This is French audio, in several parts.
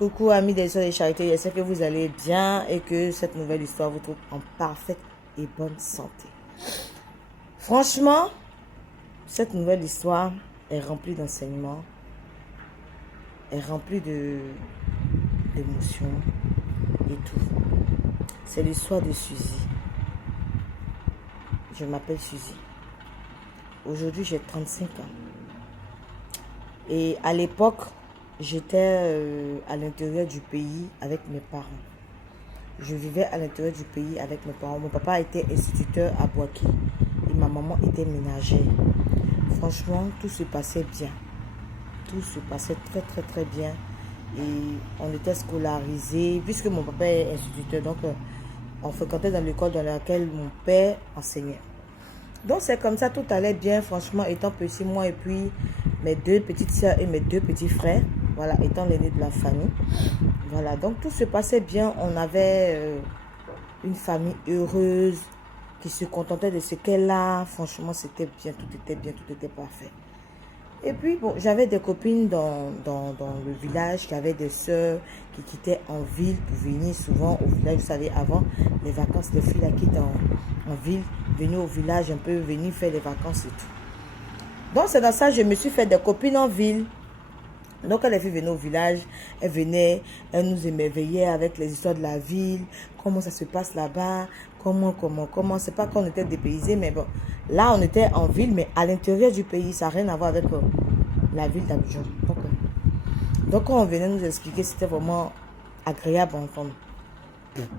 Coucou amis des Sœurs de Charité, j'espère que vous allez bien et que cette nouvelle histoire vous trouve en parfaite et bonne santé. Franchement, cette nouvelle histoire est remplie d'enseignements, est remplie d'émotions et tout. C'est l'histoire de Suzy. Je m'appelle Suzy. Aujourd'hui, j'ai 35 ans. Et à l'époque, j'étais à l'intérieur du pays avec mes parents. Je vivais à l'intérieur du pays avec mes parents. Mon papa était instituteur à Boaké et ma maman était ménagère. Franchement, tout se passait bien. Tout se passait très très très bien. Et on était scolarisés. Puisque mon papa est instituteur, donc on fréquentait dans l'école dans laquelle mon père enseignait. Donc c'est comme ça, tout allait bien, franchement, étant petit, moi et puis mes deux petites soeurs et mes deux petits frères, voilà, étant l'aîné de la famille. Voilà, donc tout se passait bien, on avait une famille heureuse, qui se contentait de ce qu'elle a, franchement, c'était bien, tout était parfait. Et puis, bon, j'avais des copines dans le village qui avaient des soeurs qui quittaient en ville pour venir souvent au village. Vous savez, avant les vacances, les filles là quittent en ville, venaient au village un peu, venir faire les vacances et tout. Donc, c'est dans ça que je me suis fait des copines en ville. Donc, quand les filles venaient au village, elles nous émerveillaient avec les histoires de la ville, comment ça se passe là-bas, comment, c'est pas qu'on était dépaysés, mais bon, là, on était en ville, mais à l'intérieur du pays, ça n'a rien à voir avec la ville d'Abidjan. Donc, quand on venait nous expliquer, c'était vraiment agréable à entendre.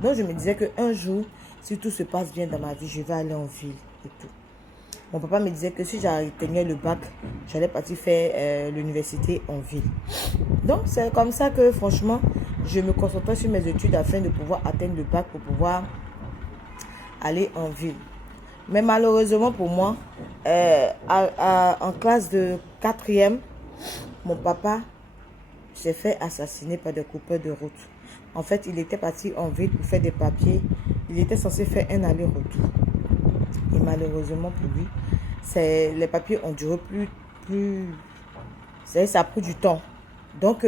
Donc, je me disais qu'un jour, si tout se passe bien dans ma vie, je vais aller en ville et tout. Mon papa me disait que si j'atteignais le bac, j'allais partir faire l'université en ville. Donc, c'est comme ça que, franchement, je me concentrais sur mes études afin de pouvoir atteindre le bac pour pouvoir aller en ville. Mais malheureusement pour moi, en classe de 4e, mon papa s'est fait assassiner par des coupeurs de route. En fait, il était parti en ville pour faire des papiers. Il était censé faire un aller-retour. Et malheureusement pour lui, les papiers ont duré ça a pris du temps. Donc,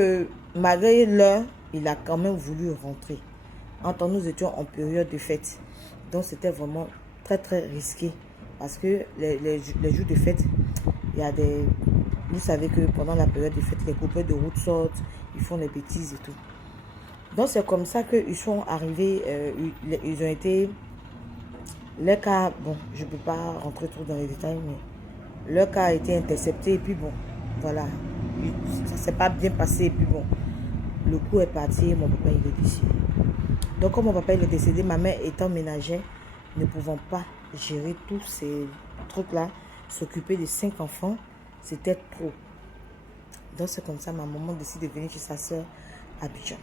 malgré l'heure, il a quand même voulu rentrer. En temps, nous étions en période de fête. Donc, c'était vraiment très, très risqué. Parce que les jours de fête, il y a des... Vous savez que pendant la période de fête, les coupeurs de route sortent, ils font des bêtises et tout. Donc, c'est comme ça qu'ils sont arrivés, ils ont été... Le cas, bon, je ne peux pas rentrer trop dans les détails, mais le cas a été intercepté et puis bon, voilà, ça ne s'est pas bien passé et puis bon, le coup est parti et mon papa il est décédé. Donc comme mon papa il est décédé, ma mère étant ménagère, ne pouvant pas gérer tous ces trucs-là, s'occuper de 5 enfants, c'était trop. Donc c'est comme ça, ma maman décide de venir chez sa soeur à Abidjan.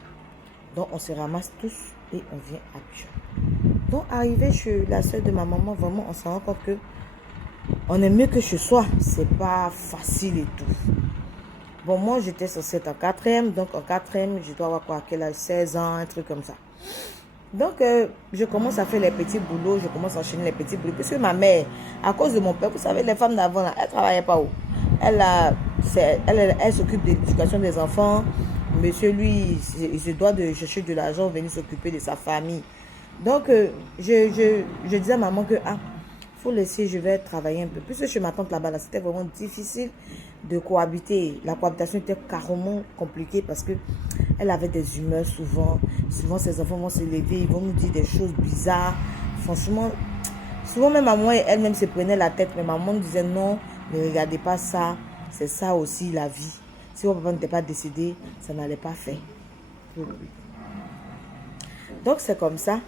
Donc on se ramasse tous et on vient à Abidjan. Donc, arrivé chez la soeur de ma maman, vraiment, on se rend compte que on est mieux que chez soi. C'est pas facile et tout. Bon, moi, j'étais censée être en 4e. Donc, en 4e, je dois avoir quoi, quel âge, 16 ans, un truc comme ça. Donc, je commence à faire les petits boulots. Je commence à enchaîner les petits boulots. Parce que ma mère, à cause de mon père, vous savez, les femmes d'avant, elles ne travaillaient pas où. Elle s'occupe de l'éducation des enfants. Monsieur, lui, il se doit de chercher de l'argent, venir s'occuper de sa famille. Donc, je disais à maman que, faut laisser, je vais travailler un peu. Puisque chez ma tante là-bas, c'était vraiment difficile de cohabiter. La cohabitation était carrément compliquée parce que elle avait des humeurs souvent. Souvent, ses enfants vont se lever, ils vont nous dire des choses bizarres. Franchement, souvent même maman elle-même se prenait la tête. Mais maman nous disait non, ne regardez pas ça. C'est ça aussi la vie. Si votre papa n'était pas décédé, ça n'allait pas faire. Donc, c'est comme ça.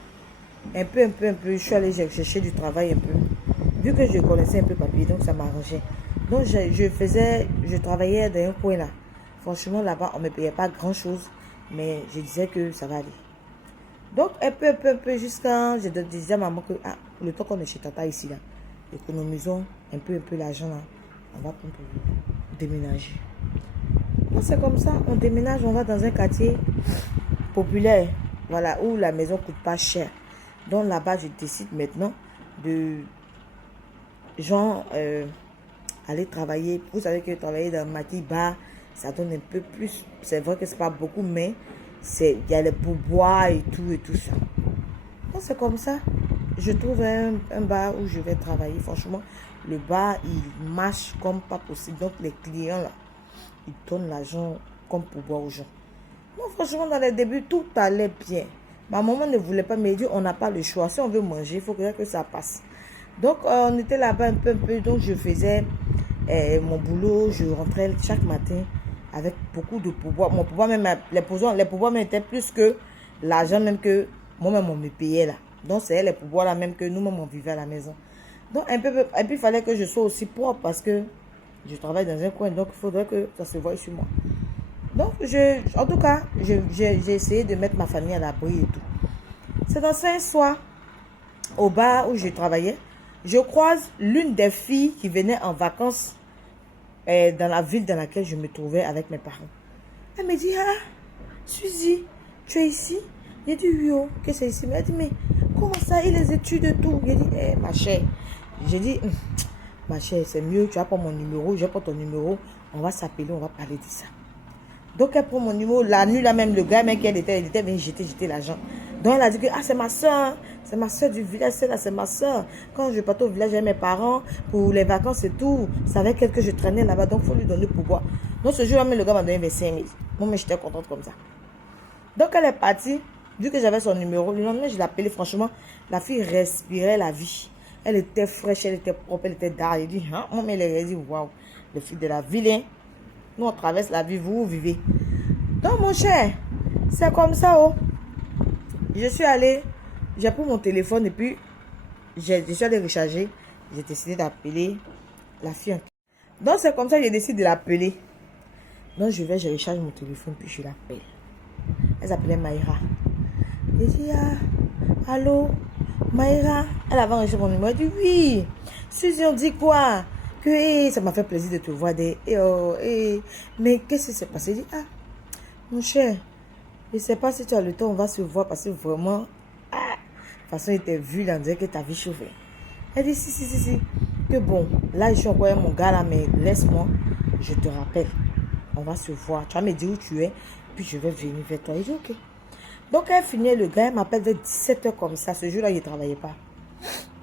Un peu, je suis allée chercher du travail un peu. Vu que je connaissais un peu papier, donc ça m'arrangeait. Donc je travaillais dans un coin là. Franchement, là-bas, on ne me payait pas grand-chose, mais je disais que ça va aller. Donc, un peu, jusqu'à, je disais à maman que, le temps qu'on est chez tata ici là, économisons un peu l'argent là, on va prendre pour déménager. Donc, c'est comme ça, on déménage, on va dans un quartier populaire, voilà, où la maison coûte pas cher. Donc là-bas, je décide maintenant de aller travailler. Vous savez que travailler dans Maki Bar, ça donne un peu plus. C'est vrai que c'est pas beaucoup, mais il y a les pourboires et tout ça. Donc c'est comme ça. Je trouve un bar où je vais travailler. Franchement, le bar, il marche comme pas possible. Donc les clients là, ils donnent l'argent comme pourboire aux gens. Moi, franchement, dans les débuts, tout allait bien. Ma maman ne voulait pas me dire, on n'a pas le choix. Si on veut manger, il faut que ça passe. Donc, on était là-bas un peu. Donc, je faisais mon boulot. Je rentrais chaque matin avec beaucoup de pourboire. Mon pourboire, même, les pourboires même étaient plus que l'argent même que moi-même, on me payait là. Donc, c'est les pourboires là même que nous-mêmes, on vivait à la maison. Donc, et puis, il fallait que je sois aussi propre parce que je travaille dans un coin. Donc, il faudrait que ça se voie sur moi. Donc, en tout cas, j'ai essayé de mettre ma famille à l'abri et tout. C'est dans un soir, au bar où je travaillais, je croise l'une des filles qui venait en vacances dans la ville dans laquelle je me trouvais avec mes parents. Elle me dit, ah, Suzy, tu es ici? J'ai dit, oui, oh, que c'est ici? Elle dit, mais comment ça, il les études et tout? J'ai dit, ma chère. J'ai dit, ma chère, c'est mieux, tu vas pas mon numéro, je vais pas ton numéro, on va s'appeler, on va parler de ça. Donc, elle prend mon numéro. La nuit, là même, le gars, même, elle était venu jeter l'argent. Donc, elle a dit que, ah, c'est ma soeur. C'est ma soeur du village. C'est ma soeur. Quand je partais au village avec mes parents, pour les vacances et tout, c'est avec elle que je traînais là-bas. Donc, il faut lui donner pourquoi. Donc, ce jour-là, même, le gars m'a donné 25 000. Moi, mais j'étais contente comme ça. Donc, elle est partie. Vu que j'avais son numéro, le lendemain, je l'ai appelée. Franchement, la fille respirait la vie. Elle était fraîche, elle était propre, elle était d'art. Elle dit, hein, moi, mais elle a dit, waouh, le fille de la ville, hein. Nous, on traverse la vie, vous vivez. Donc, mon cher, c'est comme ça, oh. Je suis allée, j'ai pris mon téléphone et puis, je suis allée recharger. J'ai décidé d'appeler la fille. Donc, c'est comme ça que j'ai décidé de l'appeler. Donc, je recharge mon téléphone puis je l'appelle. Elle s'appelait Maïra. J'ai dit, ah, allô, Maïra. Elle avait enregistré mon numéro. Elle dit, oui. Suzy, on dit quoi? Que ça m'a fait plaisir de te voir. Mais qu'est-ce qui s'est passé? Je dis, ah, mon cher, je ne sais pas si tu as le temps, on va se voir parce que vraiment, de toute façon, il était vu, là, on dirait que ta vie chauffée. Elle dit, si. Que bon, là, je suis encore avec mon gars là, mais laisse-moi, je te rappelle. On va se voir. Tu vas me dire où tu es, puis je vais venir vers toi. Il dit, ok. Donc, elle finit, le gars, il m'appelle vers 17h comme ça. Ce jour-là, il ne travaillait pas.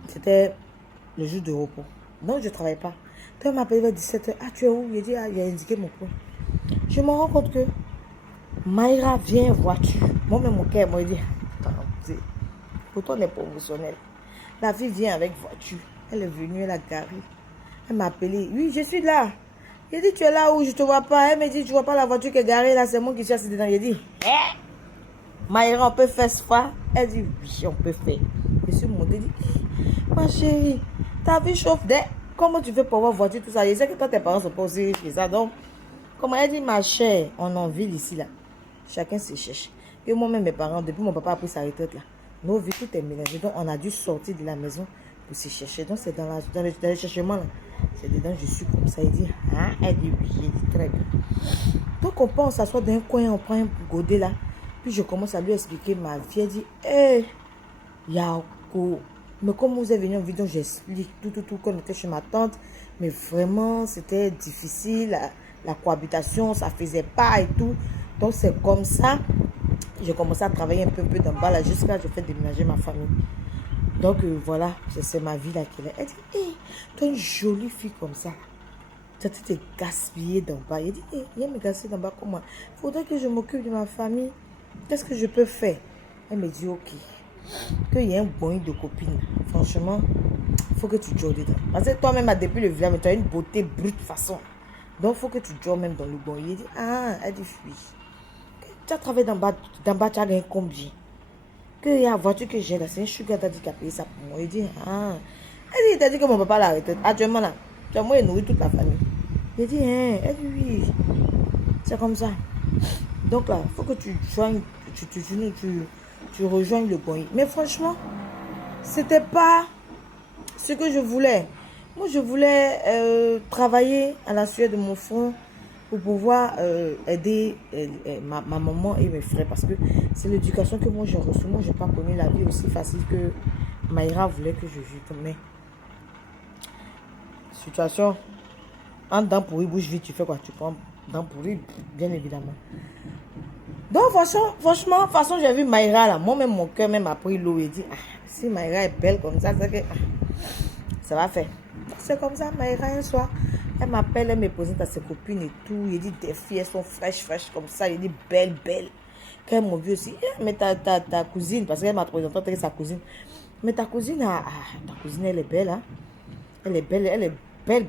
C'était le jour de repos. Donc, je ne travaillais pas. Donc, il m'appelle vers 17h. Ah, tu es où? Il dit, ah, il a indiqué mon point. Je me rends compte que Maïra vient en voiture. Moi-même, mon cœur, moi, il dit, pourtant, on est promotionnel. La fille vient avec voiture. Elle est venue, elle a garé. Elle m'a appelé. Oui, je suis là. Il dit, tu es là où je ne te vois pas. Elle me dit, tu ne vois pas la voiture qui est garée là, c'est moi qui suis assis dedans. Il dit, Maïra, on peut faire ça? Elle dit, oui, on peut faire. Je suis montée, elle dit, ma chérie, ta vie chauffe d'air. Comment tu fais pour avoir voiture, tout ça? Je sais que toi, tes parents sont pas aussi riches que ça. Donc, comment elle dit, ma chère, on en vit ici, là. Chacun se cherche. Et moi-même, mes parents, depuis mon papa a pris sa retraite, là, nos vies, tout est mélangé. Donc, on a dû sortir de la maison pour se chercher. Donc, c'est dans le cherchement, là. C'est dedans, je suis comme ça. Il dit, ah, elle dit oui, il dit très bien. Donc, on pense s'asseoir dans un coin, on prend un godet, là. Puis, je commence à lui expliquer ma vie. Elle dit, hé, Yako. Mais comme vous êtes venu en vidéo, j'explique tout, comme était chez ma tante. Mais vraiment, c'était difficile. La cohabitation, ça faisait pas et tout. Donc, c'est comme ça. J'ai commencé à travailler un peu d'en bas là, jusqu'à ce que je fais déménager ma famille. Donc, voilà, c'est ma vie là qu'elle est. Elle dit, hé, tu es une jolie fille comme ça. Tu as tout gaspillé d'en bas. Elle dit, hé, viens me gaspiller d'en bas comment? Il faudrait que je m'occupe de ma famille. Qu'est-ce que je peux faire? Elle me dit, ok. Qu'il y ait un bon de copine. Franchement, il faut que tu joues dedans. Parce que toi-même, depuis le village, tu as une beauté brute façon. Donc, il faut que tu joues même dans le bon. Il dit, ah, elle dit, oui. Tu as travaillé d'en bas, tu as gagné combien? Que y a la voiture que j'ai là, c'est un sugar daddy qui a payé ça pour moi. Il dit, ah. Elle dit, il t'a dit que mon papa l'a arrêté. Actuellement là, tu as moi nourri toute la famille. Il dit, hein, elle dit, oui. C'est comme ça. Donc là, il faut que tu joignes, tu rejoignes le bon. Mais franchement, c'était pas ce que je voulais. Moi, je voulais travailler à la sueur de mon front pour pouvoir aider ma maman et mes frères. Parce que c'est l'éducation que moi j'ai reçue. Moi, je n'ai pas connu la vie aussi facile que Maïra voulait que je vive. Mais, situation, en dedans pour y bouge vite, tu fais quoi? Tu prends dents pourries, bien évidemment. Donc, franchement, de toute façon, j'ai vu Maïra là. Moi-même, mon cœur même a pris l'eau et dit, ah, si Maïra est belle comme ça, c'est que ça va faire. C'est comme ça, Maïra, un soir, elle m'appelle, elle me présente à ses copines et tout. Il dit, des filles, elles sont fraîches comme ça. Il dit, belle. Quand elle m'a vu aussi, mais ta cousine, parce qu'elle m'a présenté avec sa cousine. Mais ta cousine, ta cousine, elle est belle, hein. Elle est belle,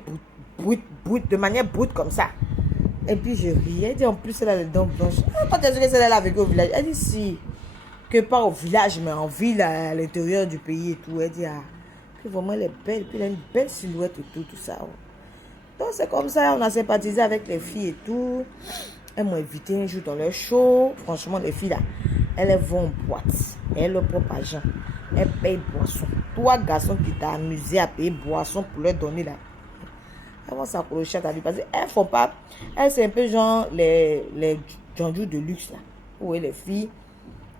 brute, de manière brute comme ça. Et puis je riais, elle dit en plus elle a les dents blanches. Quand elle dit que c'est là avec au village, elle dit si, que pas au village, mais en ville, à l'intérieur du pays et tout. Elle dit que vraiment elle est belle, puis elle a une belle silhouette et tout ça. Donc c'est comme ça, on a sympathisé avec les filles et tout. Elles m'ont invité un jour dans leur show. Franchement, les filles là, elles vont en boîte. Elles leur propre argent. Elles payent boisson. 3 garçons qui t'ont amusé à payer boisson pour leur donner là. Elles vont s'accrocher à ta vie parce qu'elles font pas. Elles, c'est un peu genre les Janjou de luxe là. Où les filles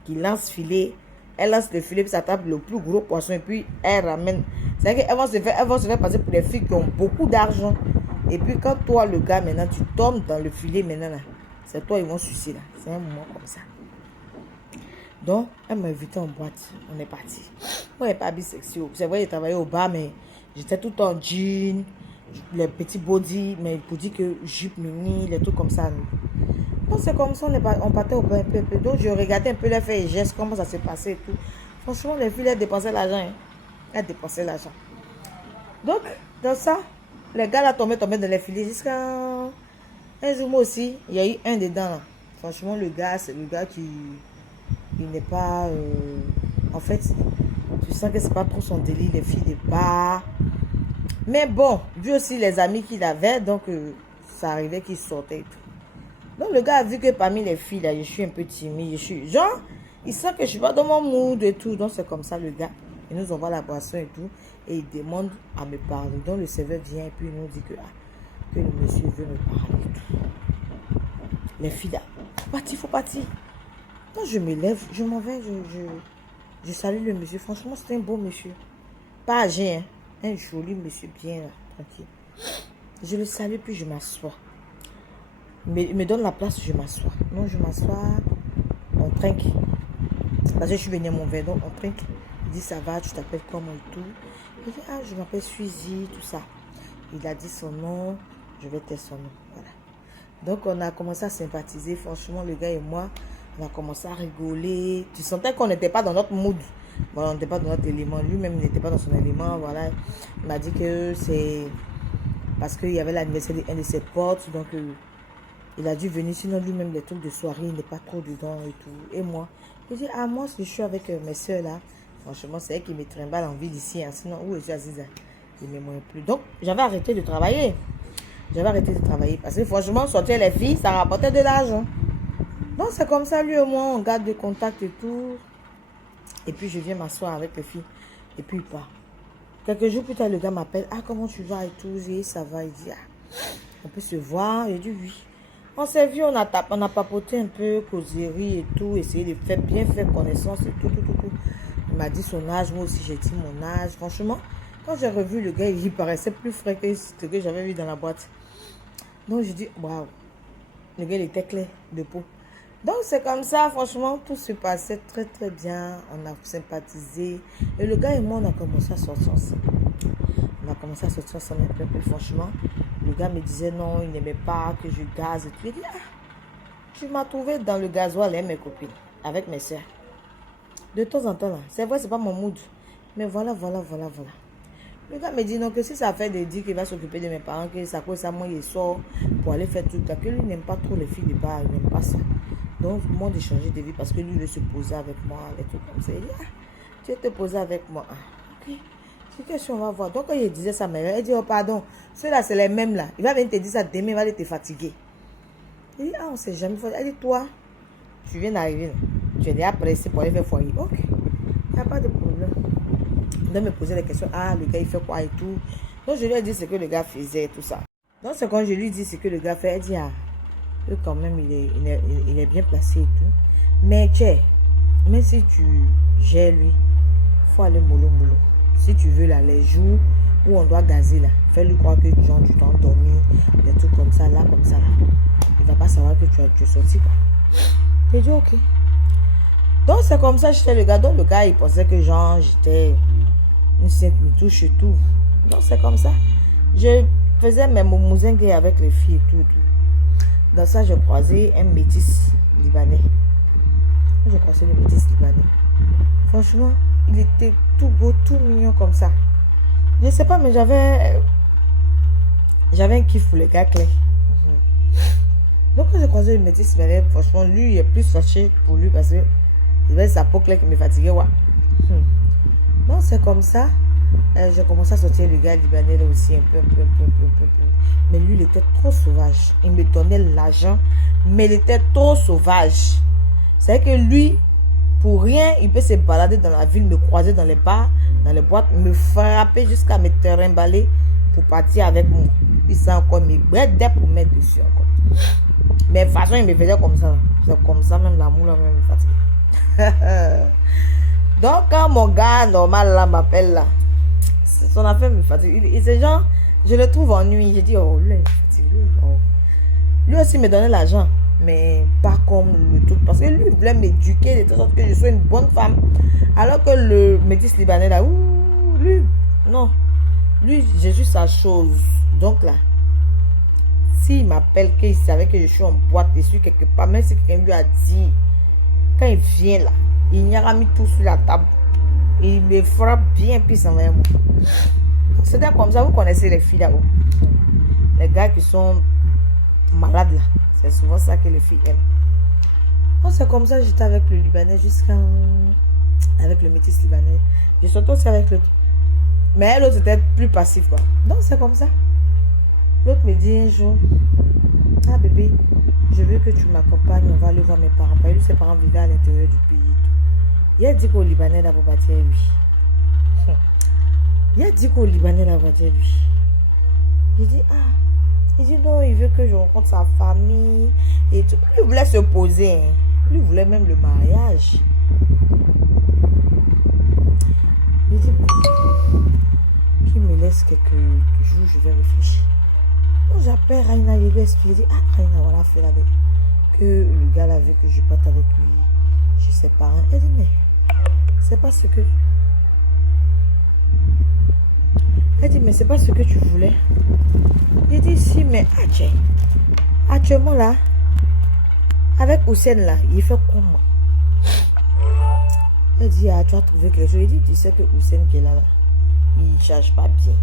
qui lancent filet. Elles lancent le filet puis ça tape le plus gros poisson et puis elles ramènent. C'est-à-dire qu'elles vont se faire passer pour des filles qui ont beaucoup d'argent. Et puis quand toi, le gars, maintenant, tu tombes dans le filet maintenant là. C'est toi, ils vont sucer là. C'est un moment comme ça. Donc, elle m'a invité en boîte. On est parti. Moi, je n'ai pas bisexuel. C'est vrai, j'ai travaillé au bar, mais j'étais tout en jean, les petits body, mais pour dire que jupe mini, les trucs comme ça. Donc, c'est comme ça, on partait au bar un peu. Donc, je regardais un peu les faits et gestes, comment ça se passait et tout. Franchement, les filles, elles dépensaient l'argent. Hein. Elles dépensaient l'argent. Donc, dans ça, les gars là tombaient dans les filets jusqu'à un jour, moi aussi, il y a eu un dedans là. Franchement, le gars, c'est le gars qui... Il n'est pas... en fait, tu sens que c'est pas trop son délire, les filles de bar. Mais bon, vu aussi les amis qu'il avait, donc ça arrivait qu'il sortait et tout. Donc le gars a vu que parmi les filles, là, je suis un peu timide. Genre, il sent que je suis pas dans mon mood et tout. Donc c'est comme ça, le gars. Il nous envoie la boisson et tout. Et il demande à me parler. Donc le serveur vient et puis il nous dit que le monsieur veut me parler et tout. Les filles là, faut partir. Quand je me lève, je m'en vais, je salue le monsieur. Franchement, c'était un beau monsieur. Pas âgé, hein. Un joli monsieur, bien là, tranquille. Je le salue, puis je m'assois. Il me donne la place, je m'assois. Non, je m'assois, on trinque. Parce que je suis venue à mon verre, donc on trinque. Il dit, ça va, tu t'appelles comment et tout. Il dit, je m'appelle Suzy, tout ça. Il a dit son nom, je vais taire son nom. Voilà. Donc, on a commencé à sympathiser. Franchement, le gars et moi, on a commencé à rigoler. Tu sentais qu'on n'était pas dans notre mood. Voilà, on n'était pas dans notre élément. Lui-même, il n'était pas dans son élément. Voilà. Il m'a dit que c'est parce qu'il y avait l'anniversaire d'un de ses potes. Donc, il a dû venir. Sinon, lui-même, les trucs de soirée, il n'est pas trop dedans et tout. Et moi, il dit, moi, si je suis avec mes soeurs là, franchement, c'est elle qui me trimballe en ville ici. Hein. Sinon, où est Aziza? Il ne m'aime plus. Donc, j'avais arrêté de travailler. Parce que franchement, sortir les filles, ça rapportait de l'argent. Donc, c'est comme ça, lui et moi, on garde des contacts et tout. Et puis, je viens m'asseoir avec les filles. Et puis, il part. Quelques jours plus tard, le gars m'appelle. Comment tu vas et tout? Et ça va. Il dit, on peut se voir. Il dit, oui. On s'est vu, on a papoté un peu, causerie et tout. Essayer de bien faire connaissance et tout. Il m'a dit son âge. Moi aussi, j'ai dit mon âge. Franchement, quand j'ai revu le gars, il paraissait plus frais que ce que j'avais vu dans la boîte. Donc, je dis, waouh. Le gars, il était clair de peau. Donc, c'est comme ça, franchement, tout se passait très, très bien. On a sympathisé. Et le gars et moi, on a commencé à sortir ensemble. Un peu, franchement. Le gars me disait non, il n'aimait pas que je gaze et tout. Il dit, tu m'as trouvé dans le gasoil, mes copines, avec mes soeurs. De temps en temps, là. C'est vrai, c'est pas mon mood. Mais voilà. Le gars me dit non, que si ça fait des dire qu'il va s'occuper de mes parents, que ça cause ça, moi, il sort pour aller faire tout ça. Que lui n'aime pas trop les filles de bar, il n'aime pas ça. Donc, moi, de changer de vie parce que lui, il veut se poser avec moi, les trucs comme ça. Il dit, tu veux te poser avec moi. Ok. C'est question, on va voir. Donc, quand il disait ça, mais il dit, oh, pardon, ceux-là, c'est les mêmes là. Il va venir te dire ça demain, il va aller te fatiguer. Il dit, on ne sait jamais. Elle dit, toi, tu viens d'arriver. Tu es déjà pressé pour aller faire foyer. Ok. Il n'y a pas de problème. Il doit me poser des questions. Le gars, il fait quoi et tout. Donc, je lui ai dit ce que le gars faisait et tout ça. Donc, c'est quand je lui dis ce que le gars fait, elle dit, quand même, il est bien placé et tout. Mais, même si tu gères lui, il faut aller mollo. Si tu veux là, les jours, où on doit gazer là. Fais-lui croire que genre, tu t'es endormi, des trucs comme ça là. Il va pas savoir que tu es sorti quoi. J'ai dit ok. Donc c'est comme ça, j'étais le gars. Donc le gars il pensait que genre j'étais une sainte touche et tout. Donc c'est comme ça. Je faisais mes momozingues avec les filles et tout. Dans ça, j'ai croisé un métis libanais. J'ai croisé le métis libanais. Franchement, il était tout beau, tout mignon comme ça. Je sais pas, mais j'avais un kiff pour les gars clés. Donc quand j'ai croisé le métis libanais, franchement, lui, il est plus fâché pour lui parce que c'est sa peau claire qui me fatiguait. Ouais. Donc c'est comme ça. J'ai commencé à sortir le gars libanais là aussi un peu. Mais lui, il était trop sauvage. Il me donnait l'argent, mais il était trop sauvage. C'est que lui, pour rien, il peut se balader dans la ville, me croiser dans les bars, dans les boîtes, me frapper jusqu'à me trimballer pour partir avec moi. Il s'est encore me bredait pour mettre dessus encore. Mais de toute façon, il me faisait comme ça. C'est comme ça, même l'amour là, même me fatigue. Donc, quand mon gars normal là m'appelle là, son affaire me fatigue. Et ces gens, je le trouve ennuyé. J'ai dit, oh, lui, il me fatigue. Lui aussi me donnait l'argent, mais pas comme le truc. Parce que lui, il voulait m'éduquer de telle sorte que je sois une bonne femme. Alors que le métis libanais là, lui, non. Lui, j'ai juste sa chose. Donc là, s'il m'appelle, qu'il savait que je suis en boîte et je suis quelque part, même si quelqu'un lui a dit, quand il vient là, il n'y aura mis tout sur la table. Il me frappe bien, puis ça va moi. C'était comme ça, vous connaissez les filles là-haut. Les gars qui sont malades là. C'est souvent ça que les filles aiment. Donc c'est comme ça, j'étais avec le Libanais jusqu'à... Avec le métis libanais. Je sortais aussi avec l'autre. Mais l'autre était plus passif quoi. Donc c'est comme ça. L'autre me dit un jour, ah bébé, je veux que tu m'accompagnes, on va aller voir mes parents. Parce que ses parents vivaient à l'intérieur du pays. Il a dit qu'au Libanais d'abord bâtir lui. Il a dit qu'au Libanais d'abord bâtir lui. Il dit, il dit non, il veut que je rencontre sa famille. Et tout. Lui voulait se poser. Hein. Lui voulait même le mariage. Il dit, qu'il me laisse quelques jours, je vais réfléchir. Donc j'appelle Raina, il lui explique. Il dit, Raina, voilà, fait avec. Que le gars là veut que je parte avec lui. Chez ses parents. Elle dit, mais c'est pas ce que... Elle dit, mais c'est pas ce que tu voulais. Il dit, si, mais actuellement là, avec Hussein là, il fait comment? Elle dit, tu as trouvé quelque chose. Il dit, tu sais que Hussein qui est là, il ne charge pas bien.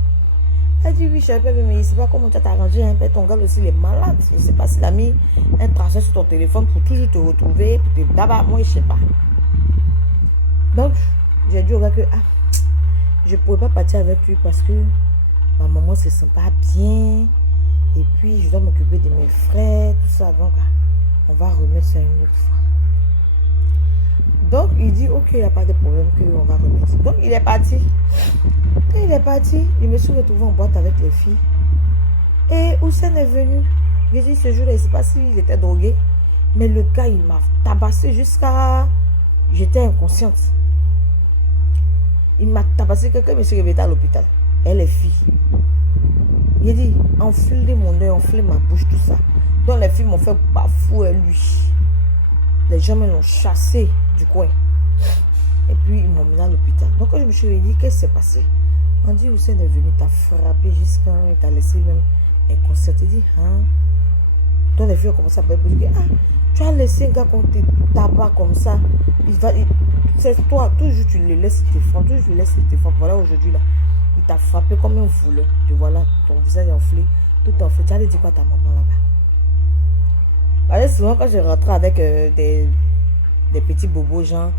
Elle dit, oui, je ne sais pas bien, mais il ne sait pas comment tu as arrangé. Hein. Ton gars aussi, il est malade. Je ne sais pas s'il a mis un tracé sur ton téléphone pour toujours te retrouver. Pour te... D'abord, moi, je ne sais pas. Donc, j'ai dit au gars que je ne pourrais pas partir avec lui parce que ma maman ne se sent pas bien. Et puis, je dois m'occuper de mes frères, tout ça. Donc, on va remettre ça une autre fois. Donc, il dit, ok, il n'y a pas de problème qu'on va remettre. Donc, il est parti. Quand il est parti, je me suis retrouvé en boîte avec les filles. Et Hussein est venu. J'ai dit, ce jour-là, je ne sais pas s'il était drogué. Mais le gars, il m'a tabassé jusqu'à... J'étais inconsciente. Il m'a tabassé. Quelqu'un me s'est réveillé à l'hôpital. Elle est fille. Il dit, enflez mon oeil, enflez ma bouche, tout ça. Donc les filles m'ont fait bafouer lui. Les gens me l'ont chassé du coin. Et puis ils m'ont mis à l'hôpital. Donc quand je me suis dit, qu'est-ce qui s'est passé? On dit, Hussein est venu, t'a frappé jusqu'à... Il t'a laissé même inconscient. Il dit, Donc les filles ont commencé à parler pour dire, tu as laissé un gars qu'on te tabac comme ça. C'est toi, toujours tu le laisses te frapper, toujours tu le laisses te frapper. Voilà aujourd'hui là. Il t'a frappé comme un voleur. Et voilà, ton visage enflé, tout enflé. Tu allais dire quoi à ta maman là-bas? Souvent, quand je rentrais avec des petits bobos, genre,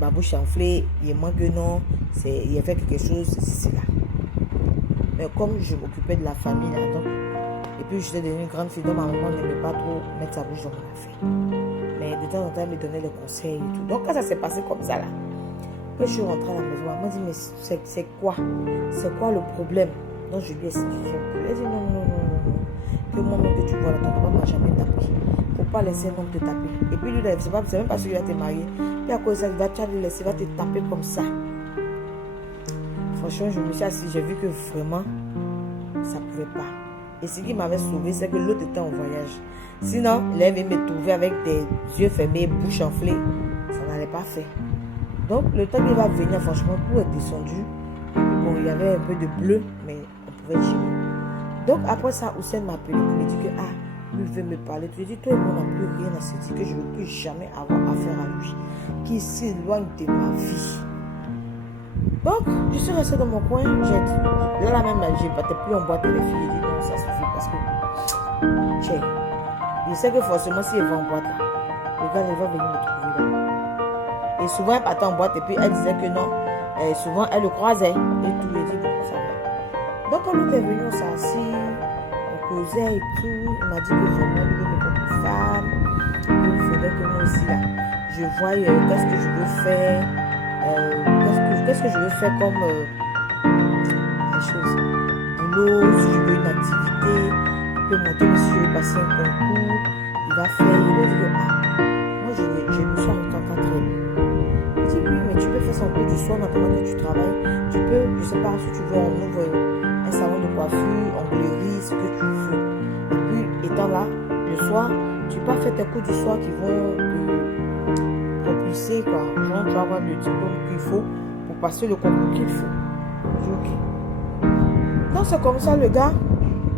ma bouche est enflée, il manque non, il a fait quelque chose, c'est là. Mais comme je m'occupais de la famille, là, donc, et puis j'étais devenue une grande fille, donc ma maman n'aimait pas trop mettre sa bouche dans mon affaire. Mais de temps en temps, elle me donnait des conseils et tout. Donc, quand ça s'est passé comme ça là, quand je suis rentrée à la maison, elle m'a dit, mais c'est quoi? C'est quoi le problème? Donc je lui ai expliqué un peu. Elle dit, non. Que moi-même que tu vois là, ton papa m'a jamais tapé. Faut pas laisser un homme te taper. Et puis lui, c'est même pas sûr qu'il va te marier. Puis à cause de ça, il va te laisser, il va te taper comme ça. Franchement, je me suis assise, j'ai vu que vraiment, ça ne pouvait pas. Et ce qui m'avait sauvé, c'est que l'autre était en voyage. Sinon, il avait me trouver avec des yeux fermés, bouche enflée. Ça n'allait pas faire. Donc, le temps qu'il va venir, franchement, tout est descendu. Bon, il y avait un peu de bleu, mais on pouvait gérer. Donc, après ça, Hussein m'a appelé. Il me dit que, lui veut me parler. Tu lui dis, toi et moi, on n'a plus rien à se dire, que je ne veux plus jamais avoir affaire à lui. Qu'il s'éloigne de ma vie. Donc, je suis restée dans mon coin. Là même, je ne battais plus en boîte les filles. J'ai dit, non, ça suffit parce que, je sais que forcément, si elle va en boîte, là, le gars, il va venir me trouver là. Et souvent, elle partait en boîte et puis elle disait que non. Et souvent, elle le croisait. Et tout, il dit, bon, ça va. Donc, quand lui est venu, on s'est assis, on causait et tout. Il m'a dit que vraiment, lui, il est comme femme. Il faudrait que moi aussi, là, je voie qu'est-ce que je veux faire. Qu'est-ce que je veux faire comme des choses. Boulot, si je veux une activité, il peut monter, mais si je veux passer un concours, il va faire, il va dire, moi, je me suis rencontrée. Il dit, oui, mais tu peux faire ça un peu du soir, maintenant que tu travailles. Tu peux, je sais pas, si tu veux, on ouvre un salon de coiffure, onglerie, ce que tu veux. Et puis, étant là, le soir, tu peux faire tes cours du soir qui vont te propulser, quoi. Genre, tu vas avoir le diplôme qu'il faut pour passer le concours qu'il faut. Je dis, ok. Donc, c'est comme ça, le gars,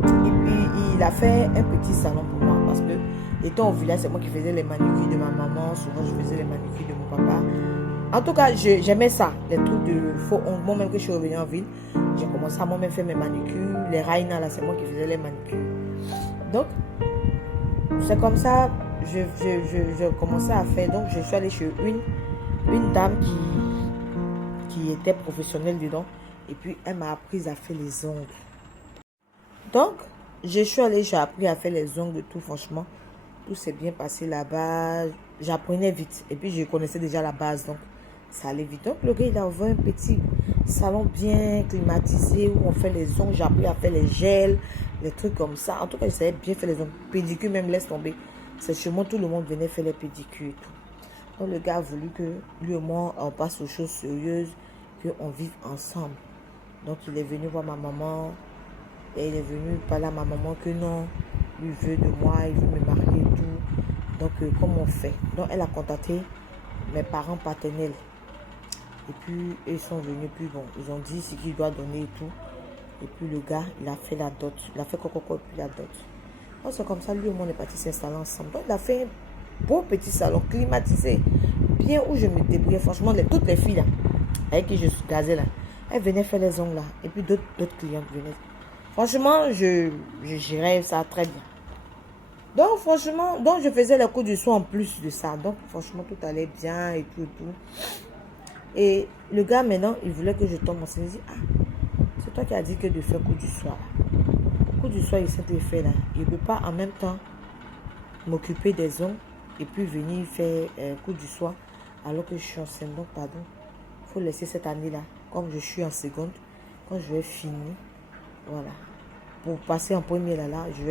il a fait un petit salon pour moi parce que, étant au village, c'est moi qui faisais les manucures de ma maman. Souvent, je faisais les manucures de mon papa. En tout cas, j'aimais ça, les trucs de faux ongles. Moi-même que je suis revenue en ville, j'ai commencé à moi-même faire mes manucures. Les raïnas, là, c'est moi qui faisais les manucures. Donc, c'est comme ça, je commençais à faire. Donc, je suis allée chez une dame qui était professionnelle dedans. Et puis, elle m'a appris à faire les ongles. Donc, je suis allée, j'ai appris à faire les ongles, tout, franchement. Tout s'est bien passé là-bas. J'apprenais vite. Et puis, je connaissais déjà la base, donc ça allait vite. Donc, le gars, il a ouvert un petit salon bien climatisé où on fait les ongles. J'ai appris à faire les gels, les trucs comme ça. En tout cas, je savais bien faire les ongles. Pédicure, même, laisse tomber. C'est chez moi, tout le monde venait faire les pédicures et tout. Donc, le gars a voulu que lui et moi, on passe aux choses sérieuses, qu'on vive ensemble. Donc, il est venu voir ma maman. Et il est venu parler à ma maman que non, lui veut de moi, il veut me marier et tout. Donc, comment on fait? Donc, elle a contacté mes parents paternels. Et puis, ils sont venus, puis bon, ils ont dit ce qu'il doit donner et tout. Et puis, le gars, il a fait la dot. Il a fait coco et puis la dot. Donc, c'est comme ça, lui et moi, on est partis s'installer ensemble. Donc, il a fait un beau petit salon climatisé, bien où je me débrouillais. Franchement, toutes les filles là, avec qui je suis gazée là, elles venaient faire les ongles là. Et puis, d'autres clientes venaient. Franchement, je gérais ça très bien. Donc, franchement, je faisais les cours du soir en plus de ça. Donc, franchement, tout allait bien et tout. Et le gars, maintenant, il voulait que je tombe enceinte. Il dit, c'est toi qui as dit que de faire cours du soir. Cours du soir, il s'est fait là. Il ne peut pas en même temps m'occuper des ongles et puis venir faire cours du soir alors que je suis enceinte. Donc, pardon, il faut laisser cette année-là. Comme je suis en seconde, quand je vais finir, voilà. Pour passer en premier là, je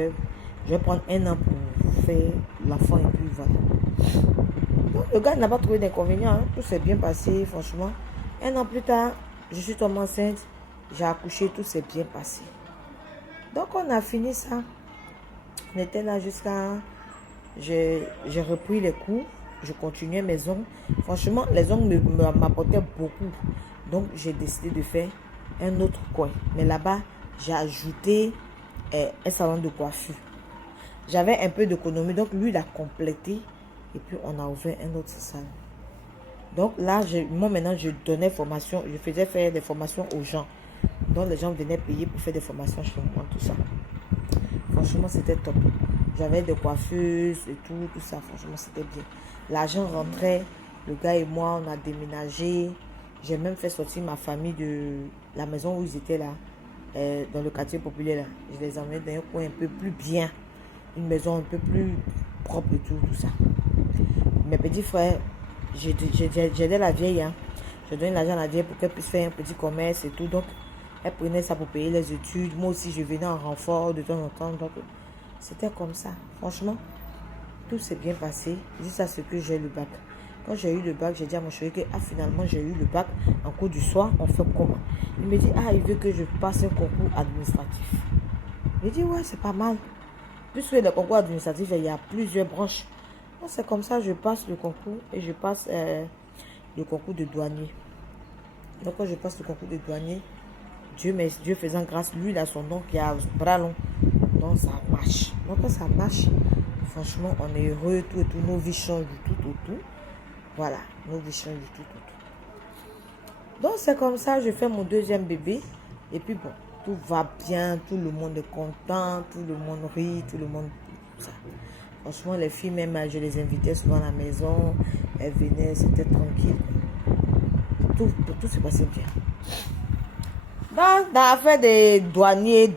vais prendre un an pour faire l'enfant et puis voilà. Donc, le gars n'a pas trouvé d'inconvénient. Tout s'est bien passé, franchement. Un an plus tard, je suis tombée enceinte. J'ai accouché, tout s'est bien passé. Donc, on a fini ça. On était là jusqu'à... J'ai repris les cours. Je continuais mes ongles. Franchement, les ongles m'apportaient beaucoup. Donc, j'ai décidé de faire un autre coin. Mais là-bas, j'ai ajouté un salon de coiffure. J'avais un peu d'économie, donc lui, il a complété. Et puis, on a ouvert un autre salon. Donc là, moi maintenant, je donnais formation. Je faisais faire des formations aux gens. Donc, les gens venaient payer pour faire des formations chez moi, tout ça. Franchement, c'était top. J'avais des coiffeuses et tout ça. Franchement, c'était bien. L'argent rentrait. Le gars et moi, on a déménagé. J'ai même fait sortir ma famille de la maison où ils étaient là. Dans le quartier populaire là. Je les emmenais dans un coin un peu plus bien. Une maison un peu plus propre et tout ça. Mes petits frères, j'aidais la vieille. Je donnais l'argent à la vieille pour qu'elle puisse faire un petit commerce et tout. Donc, elle prenait ça pour payer les études. Moi aussi, je venais en renfort de temps en temps. Donc, c'était comme ça. Franchement, tout s'est bien passé. Juste à ce que j'ai le bac. Quand j'ai eu le bac, j'ai dit à mon chéri que finalement j'ai eu le bac en cours du soir, on fait comment? Il me dit, il veut que je passe un concours administratif. Je dis, ouais, c'est pas mal. Puisque le concours administratif, il y a plusieurs branches. C'est comme ça, je passe le concours et je passe le concours de douanier. Donc quand je passe le concours de douanier, Dieu faisant grâce, lui il a son nom qui a bras long. Donc ça marche. Donc quand ça marche, franchement, on est heureux, tout et tout. Nos vies changent du tout. Voilà, nos vies changent du tout. Donc c'est comme ça, je fais mon deuxième bébé. Et puis bon, tout va bien, tout le monde est content, tout le monde rit, tout le monde... Ça. Franchement, les filles même, je les invitais souvent à la maison. Elles venaient, c'était tranquille. Tout se passait bien. Dans l'affaire des douaniers,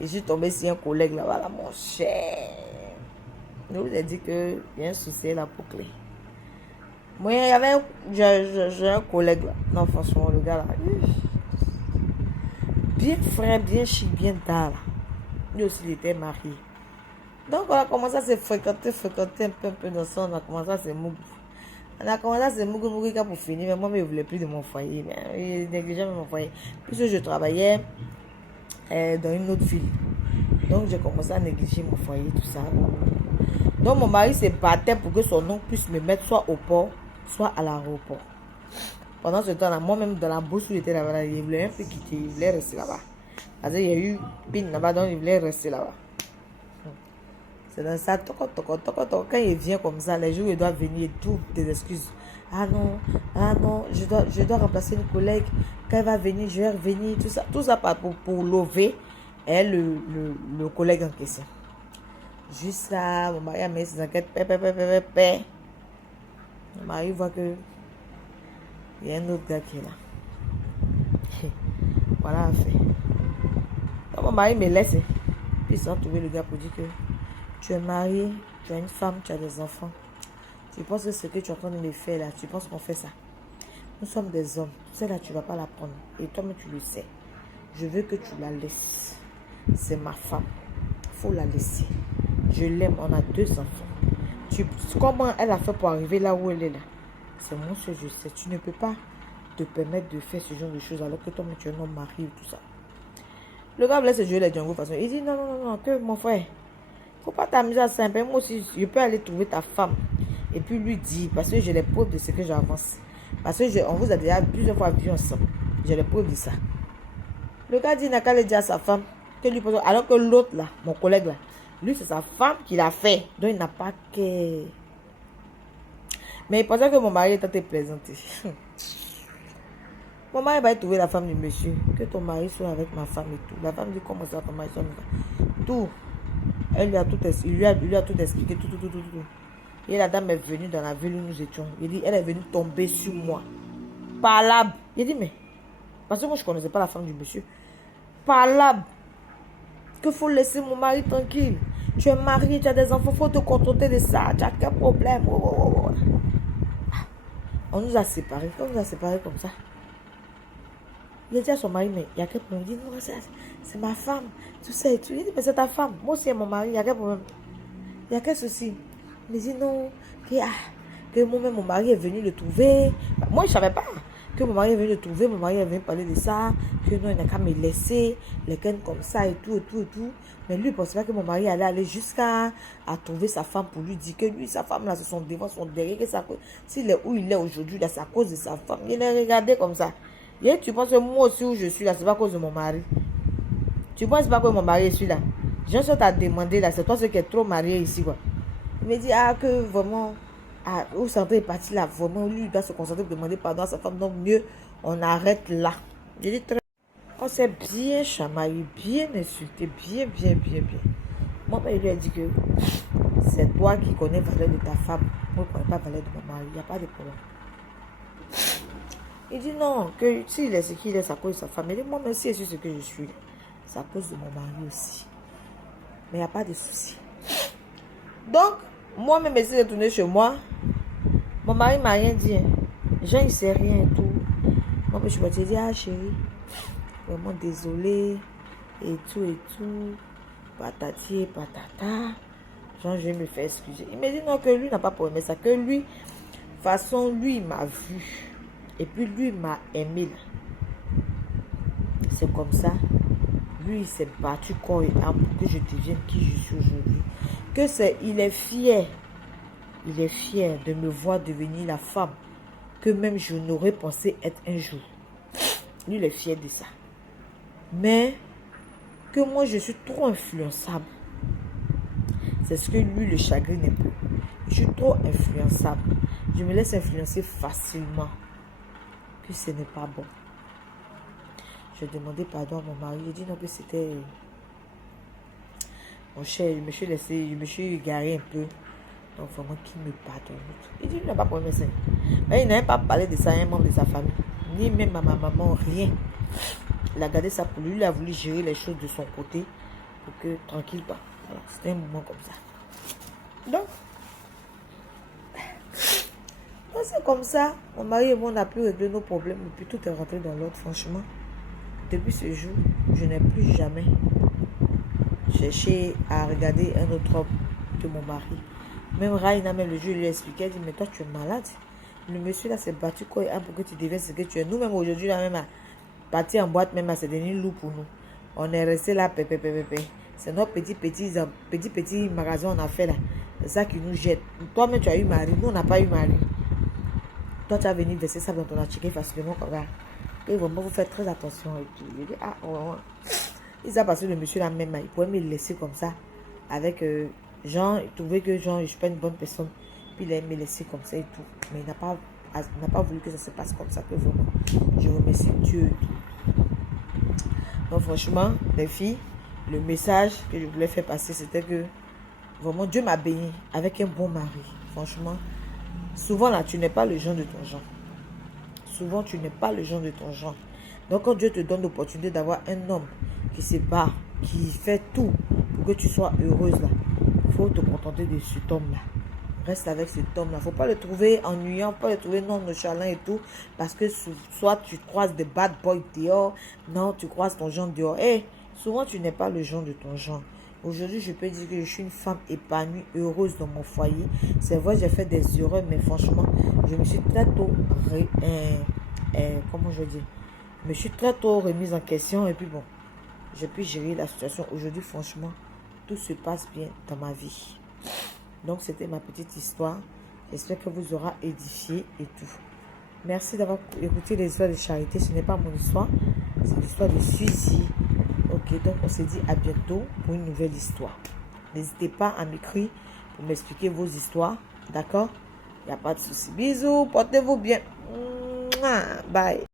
et je suis tombée sur un collègue là-bas, là, mon cher. Je vous ai dit qu'il y a un souci là pour clé. Moi, il y avait j'ai un collègue là. Non, franchement, le gars là. Bien frais, bien chic, bien tard là. Lui aussi, il était marié. Donc, on a commencé à se fréquenter un peu dans son. On a commencé à se mouiller. On a commencé à se mouiller pour finir. Mais moi, je ne voulais plus de mon foyer. Mais il négligeait mon foyer. Puisque je travaillais dans une autre ville. Donc, j'ai commencé à négliger mon foyer, tout ça. Donc, mon mari se battait pour que son oncle puisse me mettre soit au port, soit à l'aéroport. Pendant ce temps-là, moi-même, dans la bourse où j'étais là-bas, il voulait un peu quitter. Il voulait rester là-bas. Parce qu'il y a eu pin là-bas, donc il voulait rester là-bas. C'est dans ça, quand il vient comme ça, les jours où il doit venir, il trouve des excuses. Ah non, je dois remplacer une collègue. Quand elle va venir, je vais revenir, tout ça pour lever le collègue en question. Juste là, mon mari a mis ses enquêtes, Mon mari voit que il y a un autre gars qui est là. Voilà, en fait. Donc, mon mari me laisse. Puis ils sont trouvé le gars pour dire que tu es marié, tu as une femme, tu as des enfants. Tu penses que ce que tu es en train de me faire là, tu penses qu'on fait ça? Nous sommes des hommes. Tu sais là, tu ne vas pas la prendre. Et toi-même, tu le sais. Je veux que tu la laisses. C'est ma femme. Il faut la laisser. Je l'aime. On a 2 enfants. Comment elle a fait pour arriver là où elle est là? C'est mon seul, je sais. Tu ne peux pas te permettre de faire ce genre de choses alors que toi-même, tu es un homme marié et tout ça. Le gars laisse jouer les Django façon. Il dit non, que mon frère. Faut pas t'amuser à ça. Moi aussi, je peux aller trouver ta femme. Et puis lui dire, parce que j'ai les preuves de ce que j'avance. Parce que on vous a déjà plusieurs fois vu ensemble. J'ai les preuves de ça. Le gars dit, il n'a qu'à le dire à sa femme. Que lui, alors que l'autre là, mon collègue là, lui c'est sa femme qui l'a fait. Donc il n'a pas que... Mais il pensait que mon mari était présenté. Mon mari va trouver la femme du monsieur. Que ton mari soit avec ma femme et tout. La femme dit, comment ça, ton mari soit avec ma femme? Tout. Elle lui a tout expliqué, tout. Et la dame est venue dans la ville où nous étions. Il dit, elle est venue tomber sur moi. Par là. Il dit, mais, parce que moi, je ne connaissais pas la femme du monsieur. Par là. Qu'il faut laisser mon mari tranquille. Tu es marié, tu as des enfants, il faut te contenter de ça. Tu as quel problème? On nous a séparés. Quand on nous a séparés comme ça, il a dit à son mari, mais il y a quel problème? Il dit, non, c'est ma femme. Tout ça et tout. Il dit, mais c'est ta femme. Moi aussi, c'est mon mari. Il y a quel problème? Il y a quel souci? Il me dit, non, que moi-même, mon mari est venu le trouver. Moi, je ne savais pas que mon mari est venu le trouver. Mon mari est venu parler de ça. Que non, il n'a qu'à me laisser. Les cannes comme ça et tout. Mais lui, il ne pensait pas que mon mari allait aller jusqu'à trouver sa femme pour lui dire que lui, sa femme, là, c'est son devant, son derrière. S'il est où il est aujourd'hui, là, c'est à cause de sa femme. Il est regardé comme ça. Et tu penses que moi aussi où je suis là, c'est pas à cause de mon mari. Tu penses pas que mon mari est celui-là. Jean t'a demandé là, c'est toi ce qui est trop marié ici quoi. Il me dit que vraiment, où Santé est parti là, vraiment lui il doit se concentrer pour demander pardon à sa femme. Donc mieux, on arrête là. Je dis très... On s'est bien chamaillé, bien insulté, bien. Moi, il lui a dit que c'est toi qui connais la valeur de ta femme. Moi, je ne connais pas la valeur de mon mari. Il n'y a pas de problème. Il dit non, que s'il est ce qu'il est, c'est à cause de sa femme. Il dit, moi, même si c'est ce que je suis, c'est à cause de mon mari aussi. Mais il n'y a pas de souci. Donc, moi-même, essayé de retourner chez moi. Mon mari ne m'a rien dit. Jean, il ne sait rien et tout. Moi, je me suis dit, chérie, vraiment désolée. Et tout. Patati et patata. Genre, je vais me faire excuser. Il m'a dit non, que lui n'a pas pour ça. Que lui, de toute façon, lui, il m'a vu. Et puis, lui, il m'a aimé. C'est comme ça. Lui, il s'est battu corps et âme pour que je devienne qui je suis aujourd'hui. Il est fier. Il est fier de me voir devenir la femme que même je n'aurais pensé être un jour. Lui, il est fier de ça. Mais que moi, je suis trop influençable. C'est ce que lui, le chagrine un peu. Je suis trop influençable. Je me laisse influencer facilement. Que ce n'est pas bon. Je demandais pardon à mon mari. Il dit non, que c'était... Mon cher, je me suis égaré un peu. Donc vraiment, qui me pardonne. Il dit, il n'a pas pour ça. Mais il n'a pas parlé de ça à un membre de sa famille. Ni même à ma maman, rien. Il a gardé ça pour lui. Il a voulu gérer les choses de son côté. Pour que, tranquille, pas. Voilà, c'était un moment comme ça. Donc c'est comme ça. Mon mari et moi, on a pu régler nos problèmes. Et puis tout est rentré dans l'ordre, franchement. Depuis ce jour, je n'ai plus jamais cherché à regarder un autre homme que mon mari. Même Raina, même le jour, il lui expliquait, il dit, mais toi, tu es malade. Le monsieur là s'est battu quoi pour que tu deviennes ce que tu es. Nous-mêmes aujourd'hui, là, même à partir en boîte, même à se donner loup pour nous. On est resté là, c'est notre petit magasin on a fait là. C'est ça qui nous jette. Toi-même, tu as eu mari. Nous, on n'a pas eu mari. Toi, tu as venu verser ça dans ton article facilement comme ça. Et vraiment, vous faites très attention. Et puis, il dit, ah, ouais. Il s'est passé le monsieur là même, il pouvait me laisser comme ça. Avec Jean, il trouvait que Jean, je ne suis pas une bonne personne. Puis il a me laisser comme ça et tout. Mais il n'a pas voulu que ça se passe comme ça. Que vraiment, je remercie Dieu. Donc franchement, les filles, le message que je voulais faire passer, c'était que vraiment, Dieu m'a béni avec un bon mari. Franchement, souvent là, tu n'es pas le genre de ton genre. Souvent, tu n'es pas le genre de ton genre. Donc, quand Dieu te donne l'opportunité d'avoir un homme qui se bat, qui fait tout pour que tu sois heureuse là, il faut te contenter de cet homme-là. Reste avec cet homme-là. Il ne faut pas le trouver ennuyant, pas le trouver non nonchalant et tout. Parce que soit tu croises des bad boys dehors, non, tu croises ton genre dehors. Et souvent, tu n'es pas le genre de ton genre. Aujourd'hui, je peux dire que je suis une femme épanouie, heureuse dans mon foyer. C'est vrai, j'ai fait des erreurs, mais franchement, je me suis très tôt je me suis très tôt remise en question. Et puis bon, j'ai pu gérer la situation. Aujourd'hui, franchement, tout se passe bien dans ma vie. Donc, c'était ma petite histoire. J'espère que vous aura édifié et tout. Merci d'avoir écouté les histoires de Charité. Ce n'est pas mon histoire, c'est l'histoire de Suzy. Ok, donc on se dit à bientôt pour une nouvelle histoire. N'hésitez pas à m'écrire pour m'expliquer vos histoires. D'accord? Il n'y a pas de souci. Bisous, portez-vous bien. Bye.